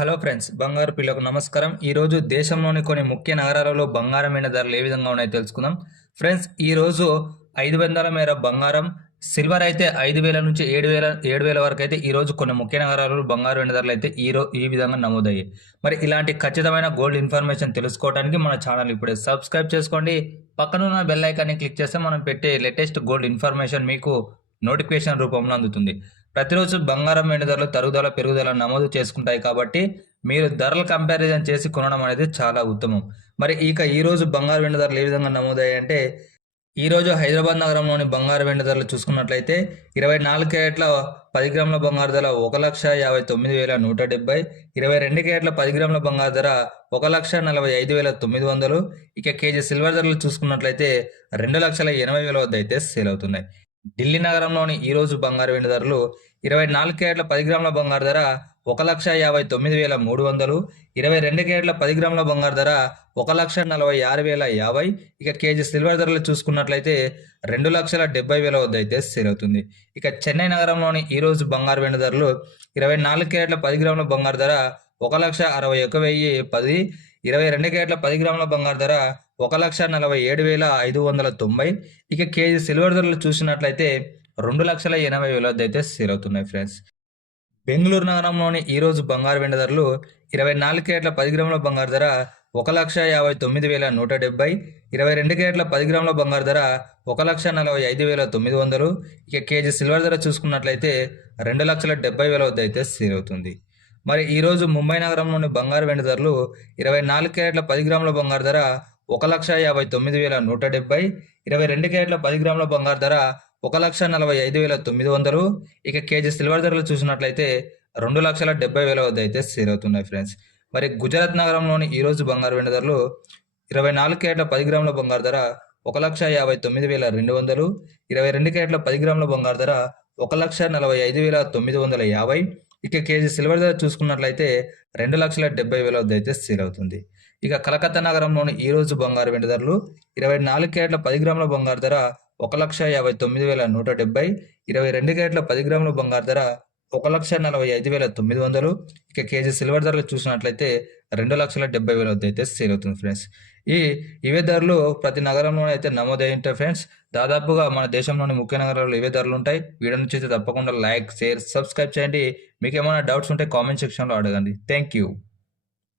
Hello friends, బంగారు పిల్లకు నమస్కారం. ఈరోజు దేశంలోని కొన్ని ముఖ్య నగరాలలో బంగారం మీద ధరలు ఏ విధంగా ఉన్నాయో తెలుసుకుందాం. ఫ్రెండ్స్, ఈరోజు 500 మేర బంగారం, సిల్వర్ అయితే 5,000 నుంచి 7,000 వరకు అయితే ఈరోజు కొన్ని ముఖ్య నగరాలలో బంగారు వెండి ధరలు అయితే ఈ విధంగా నమోదయ్యాయి. మరి ఇలాంటి ఖచ్చితమైన గోల్డ్ ఇన్ఫర్మేషన్ తెలుసుకోవడానికి మన ఛానల్ ఇప్పుడే సబ్స్క్రైబ్ చేసుకోండి. పక్కనున్న బెల్ ఐకాన్ని క్లిక్ చేస్తే మనం పెట్టే లేటెస్ట్ గోల్డ్ ఇన్ఫర్మేషన్ మీకు నోటిఫికేషన్ రూపంలో అందుతుంది. ప్రతిరోజు బంగారం వెండి ధరలు తరుగుదల పెరుగుదల నమోదు చేసుకుంటాయి కాబట్టి మీరు ధరల కంపారిజన్ చేసి కొనడం అనేది చాలా ఉత్తమం. మరి ఈరోజు బంగారు వెండి ధరలు ఏ విధంగా నమోదయ్యాయంటే, ఈరోజు హైదరాబాద్ నగరంలోని బంగారు వెండి ధరలు చూసుకున్నట్లయితే 24 క్యారెట్ల 10 గ్రాముల బంగారు ధర 1,59,170, 22 క్యారెట్ల 10 గ్రాముల బంగారు ధర 1,45,900. ఇక కేజీ సిల్వర్ ధరలు చూసుకున్నట్లయితే 2,80,000 వద్ద అయితే సేల్ అవుతున్నాయి. ఢిల్లీ నగరంలోని ఈరోజు బంగారు వెండి ధరలు 24 క్యారెట్ల 10 గ్రాముల బంగారు ధర 1,59,300, 22 క్యారెట్ల 10 గ్రాముల బంగారు ధర 1,46,050. ఇక కేజీ సిల్వర్ ధరలు చూసుకున్నట్లయితే 2,70,000 వద్ద అయితే సేల్ అవుతుంది. ఇక చెన్నై నగరంలోని ఈరోజు బంగారు వెండి ధరలు 24 క్యారెట్ల 10 గ్రాముల బంగారు ధర 1,61,010, 22 క్యారెట్ల 10 గ్రాముల బంగారు ధర 1,47,590. ఇక కేజీ సిల్వర్ ధరలు చూసినట్లయితే 2,80,000 వద్ద అయితే సేల్ అవుతున్నాయి. ఫ్రెండ్స్, బెంగళూరు నగరంలోని ఈరోజు బంగారు వెండి ధరలు 24 క్యారెట్ల 10 గ్రాముల బంగారు ధర 1,59,170, 22 క్యారెట్ల 10 గ్రాముల బంగారు ధర 1,45,900. ఇక కేజీ సిల్వర్ ధర చూసుకున్నట్లయితే 2,70,000 వద్ద అయితే సేల్ అవుతుంది. మరి ఈరోజు ముంబై నగరంలోని బంగారు వెండి ధరలు 24 క్యారెట్ల 10 గ్రాముల బంగారు ధర 1,59,170, 22 క్యారెట్ల 10 గ్రాముల బంగారు ధర 1,45,900. ఇక కేజీ సిల్వర్ ధరలు చూసినట్లయితే 2,70,000 వద్ద అయితే సేల్ అవుతున్నాయి. ఫ్రెండ్స్, మరి గుజరాత్ నగరంలోని ఈరోజు బంగారు వెండి ధరలు 24 క్యారెట్ల 10 గ్రాముల బంగారు ధర 1,59,200, 22 క్యారెట్ల 10 గ్రాముల బంగారు ధర 1,45,950. ఇక కేజీ సిల్వర్ ధర చూసుకున్నట్లయితే 2,70,000 వద్ద అయితే సేల్ అవుతుంది. ఇక కలకత్తా నగరంలోని ఈరోజు బంగారు వెండి ధరలు 24 క్యారెట్ల 10 గ్రాముల బంగారు ధర 1,59,170, 22 క్యారెట్ల 10 గ్రాముల బంగారు ధర 1,45,900. ఇక కేజీ సిల్వర్ ధరలు చూసినట్లయితే 2,70,000 వద్ద అయితే సేల్ అవుతుంది. ఫ్రెండ్స్, ఇవే ధరలు ప్రతి నగరంలో అయితే నమోదై ఉంటాయి. ఫ్రెండ్స్, దాదాపుగా మన దేశంలోని ముఖ్య నగరాల్లో ఇవే ధరలు ఉంటాయి. వీడియో నుంచి అయితే తప్పకుండా లైక్, షేర్, సబ్స్క్రైబ్ చేయండి. మీకు ఏమైనా డౌట్స్ ఉంటే కామెంట్ సెక్షన్లో అడగండి. Thank you.